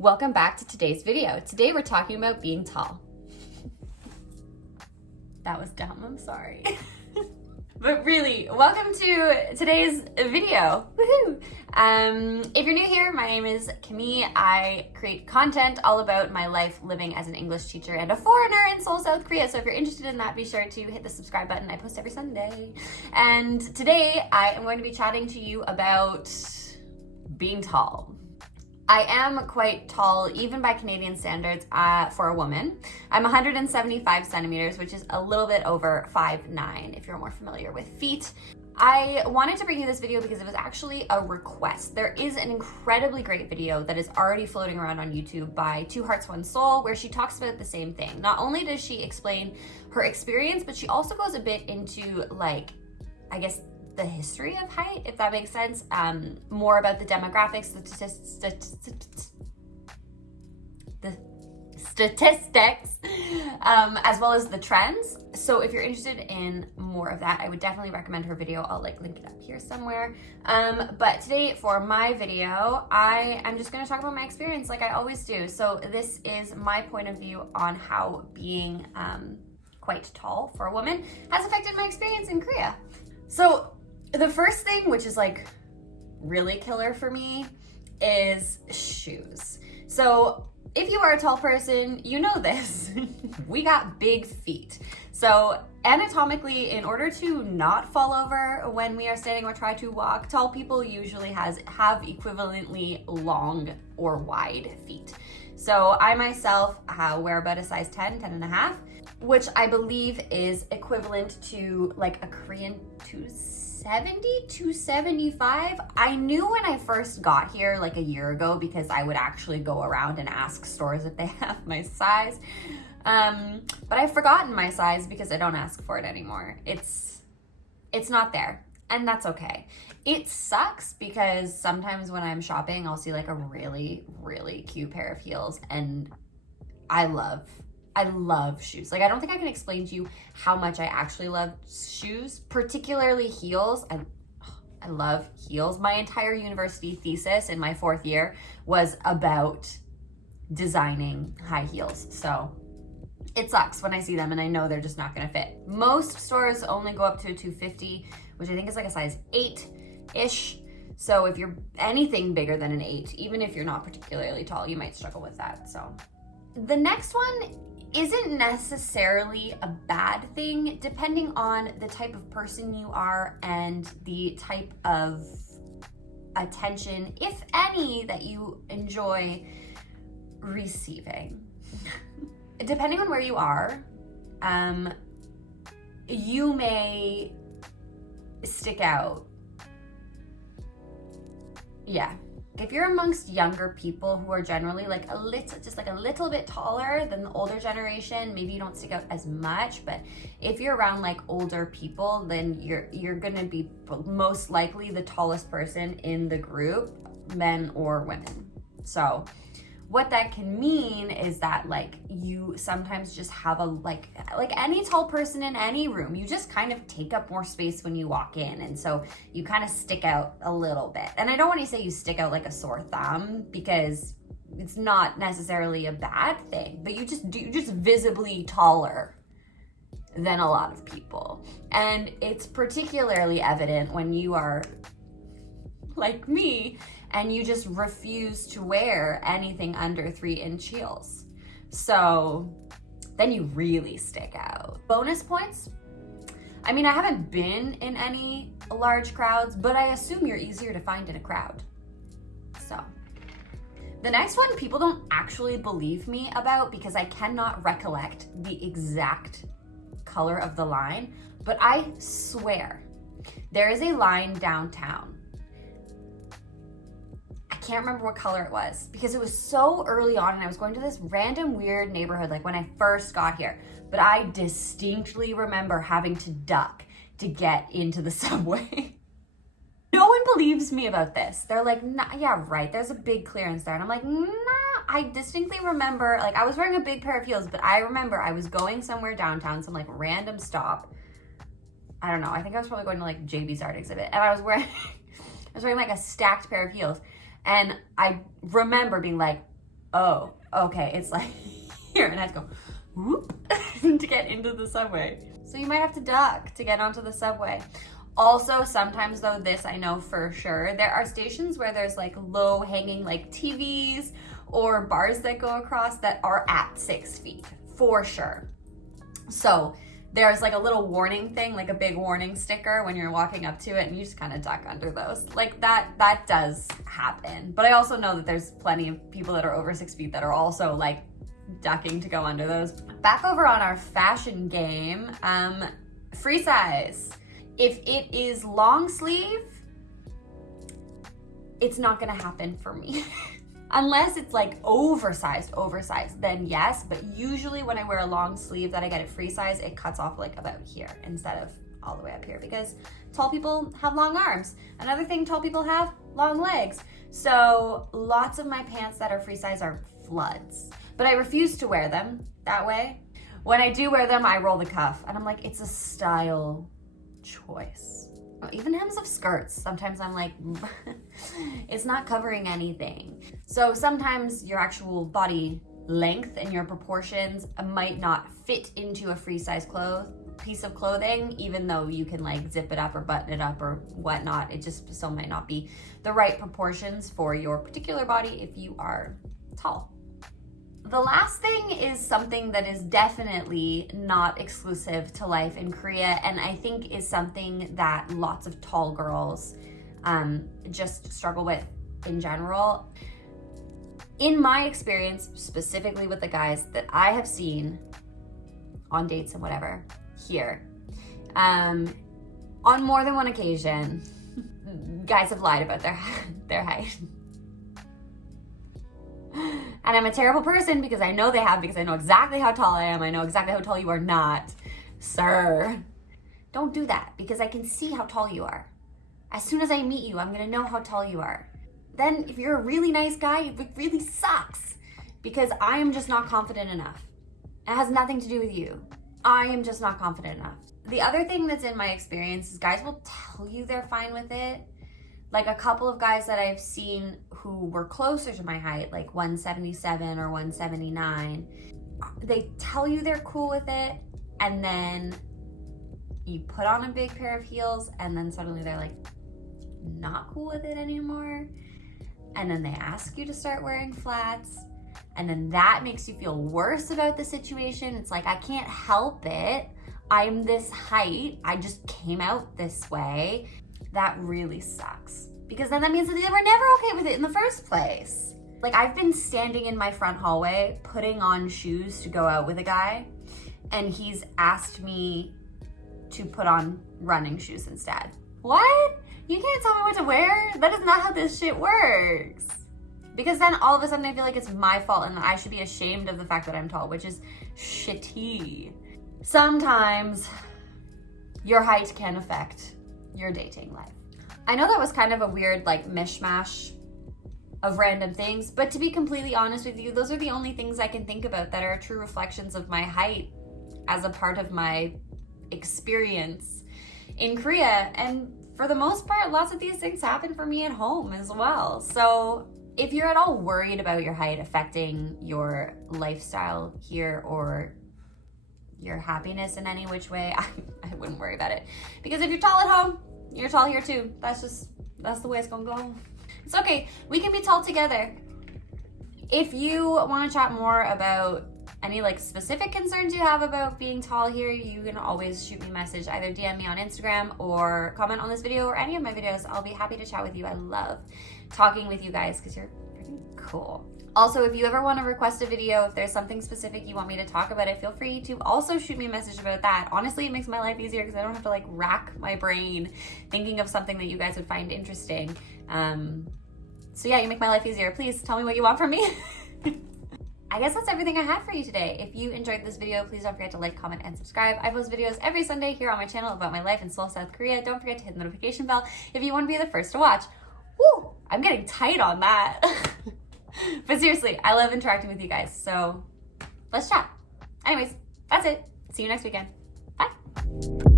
Welcome back to today's video. Today we're talking about being tall. That was dumb, I'm sorry. But really, welcome to today's video. Woohoo! If you're new here, my name is Camille. I create content all about my life living as an English teacher and a foreigner in Seoul, South Korea. So if you're interested in that, be sure to hit the subscribe button. I post every Sunday. And today I am going to be chatting to you about being tall. I am quite tall, even by Canadian standards, for a woman. I'm 175 centimeters, which is a little bit over 5'9", if you're more familiar with feet. I wanted to bring you this video because it was actually a request. There is an incredibly great video that is already floating around on YouTube by Two Hearts, One Soul, where she talks about the same thing. Not only does she explain her experience, but she also goes a bit into, like, I guess, the history of height, if that makes sense, more about the demographics, the statistics, as well as the trends. So if you're interested in more of that, I would definitely recommend her video. I'll link it up here somewhere. But today for my video, I am just going to talk about my experience like I always do. So this is my point of view on how being quite tall for a woman has affected my experience in Korea. So the first thing, which is like really killer for me, is shoes. So if you are a tall person, you know this. We got big feet. So anatomically, in order to not fall over when we are standing or try to walk, tall people usually have equivalently long or wide feet. So I myself wear about a size 10 and a half, which I believe is equivalent to like a Korean 270, 275. I knew when I first got here like a year ago because I would actually go around and ask stores if they have my size. But I've forgotten my size because I don't ask for it anymore. It's not there, and that's okay. It sucks because sometimes when I'm shopping, I'll see like a really, really cute pair of heels, and I love shoes. Like, I don't think I can explain to you how much I actually love shoes, particularly heels. I love heels. My entire university thesis in my 4th year was about designing high heels. So it sucks when I see them and I know they're just not gonna fit. Most stores only go up to 250, which I think is like a size 8-ish. So if you're anything bigger than an 8, even if you're not particularly tall, you might struggle with that. So the next one isn't necessarily a bad thing, depending on the type of person you are and the type of attention, if any, that you enjoy receiving. Depending on where you are, you may stick out. Yeah. If you're amongst younger people who are generally like a little bit taller than the older generation, maybe you don't stick out as much. But if you're around like older people, then you're gonna be most likely the tallest person in the group, men or women. So what that can mean is that like you sometimes just have a like any tall person in any room, you just kind of take up more space when you walk in, and so you kind of stick out a little bit. And I don't want to say you stick out like a sore thumb because it's not necessarily a bad thing, but you're just visibly taller than a lot of people. And it's particularly evident when you are like me and you just refuse to wear anything under 3-inch heels. So then you really stick out. Bonus points. I mean, I haven't been in any large crowds, but I assume you're easier to find in a crowd. So the next one, people don't actually believe me about because I cannot recollect the exact color of the line, but I swear there is a line downtown. I can't remember what color it was because it was so early on and I was going to this random weird neighborhood like when I first got here, but I distinctly remember having to duck to get into the subway. No one believes me about this. They're like, nah, yeah, right, there's a big clearance there. And I'm like, nah, I distinctly remember, like, I was wearing a big pair of heels, but I remember I was going somewhere downtown, some like random stop. I don't know, I think I was probably going to like JB's art exhibit, and I was wearing like a stacked pair of heels. And I remember being like, oh, okay, it's like here, and I have to go whoop to get into the subway. So you might have to duck to get onto the subway. Also, sometimes though, this I know for sure, there are stations where there's like low hanging like TVs or bars that go across that are at 6 feet, for sure. So there's like a little warning thing, like a big warning sticker when you're walking up to it, and you just kind of duck under those. Like that does happen. But I also know that there's plenty of people that are over 6 feet that are also like ducking to go under those. Back over on our fashion game, free size. If it is long sleeve, it's not gonna happen for me. Unless it's like oversized, then yes. But usually when I wear a long sleeve that I get at free size, it cuts off like about here instead of all the way up here, because tall people have long arms. Another thing tall people have, long legs. So lots of my pants that are free size are floods, but I refuse to wear them that way. When I do wear them, I roll the cuff, and I'm like, it's a style choice. Even hems of skirts, sometimes I'm like, it's not covering anything. So sometimes your actual body length and your proportions might not fit into a free size piece of clothing, even though you can like zip it up or button it up or whatnot. It just still might not be the right proportions for your particular body if you are tall. The last thing is something that is definitely not exclusive to life in Korea, and I think is something that lots of tall girls just struggle with in general. In my experience, specifically with the guys that I have seen on dates and whatever here, on more than one occasion, guys have lied about their height. And I'm a terrible person because I know they have, because I know exactly how tall I am. I know exactly how tall you are not. Sir, don't do that, because I can see how tall you are. As soon as I meet you, I'm gonna know how tall you are. Then if you're a really nice guy, it really sucks, because I am just not confident enough. It has nothing to do with you. I am just not confident enough. The other thing that's in my experience is guys will tell you they're fine with it. Like a couple of guys that I've seen who were closer to my height, like 177 or 179, they tell you they're cool with it, and then you put on a big pair of heels, and then suddenly they're like not cool with it anymore. And then they ask you to start wearing flats, and then that makes you feel worse about the situation. It's like, I can't help it. I'm this height. I just came out this way. That really sucks, because then that means that they were never okay with it in the first place. Like, I've been standing in my front hallway putting on shoes to go out with a guy, and he's asked me to put on running shoes instead. What? You can't tell me what to wear? That is not how this shit works. Because then all of a sudden I feel like it's my fault and I should be ashamed of the fact that I'm tall, which is shitty. Sometimes your height can affect your dating life. I know that was kind of a weird like mishmash of random things, but to be completely honest with you, those are the only things I can think about that are true reflections of my height as a part of my experience in Korea. And for the most part, lots of these things happen for me at home as well. So if you're at all worried about your height affecting your lifestyle here or your happiness in any which way, I wouldn't worry about it. Because if you're tall at home, you're tall here too. That's the way it's gonna go. It's okay, we can be tall together. If you wanna chat more about any like specific concerns you have about being tall here, you can always shoot me a message, either DM me on Instagram or comment on this video or any of my videos. I'll be happy to chat with you. I love talking with you guys because you're pretty cool. Also, if you ever want to request a video, if there's something specific you want me to talk about it, feel free to also shoot me a message about that. Honestly, it makes my life easier because I don't have to like rack my brain thinking of something that you guys would find interesting. So yeah, you make my life easier. Please tell me what you want from me. I guess that's everything I have for you today. If you enjoyed this video, please don't forget to like, comment, and subscribe. I post videos every Sunday here on my channel about my life in Seoul, South Korea. Don't forget to hit the notification bell if you want to be the first to watch. Woo! I'm getting tight on that. But seriously, I love interacting with you guys, so let's chat. Anyways, that's it. See you next weekend. Bye.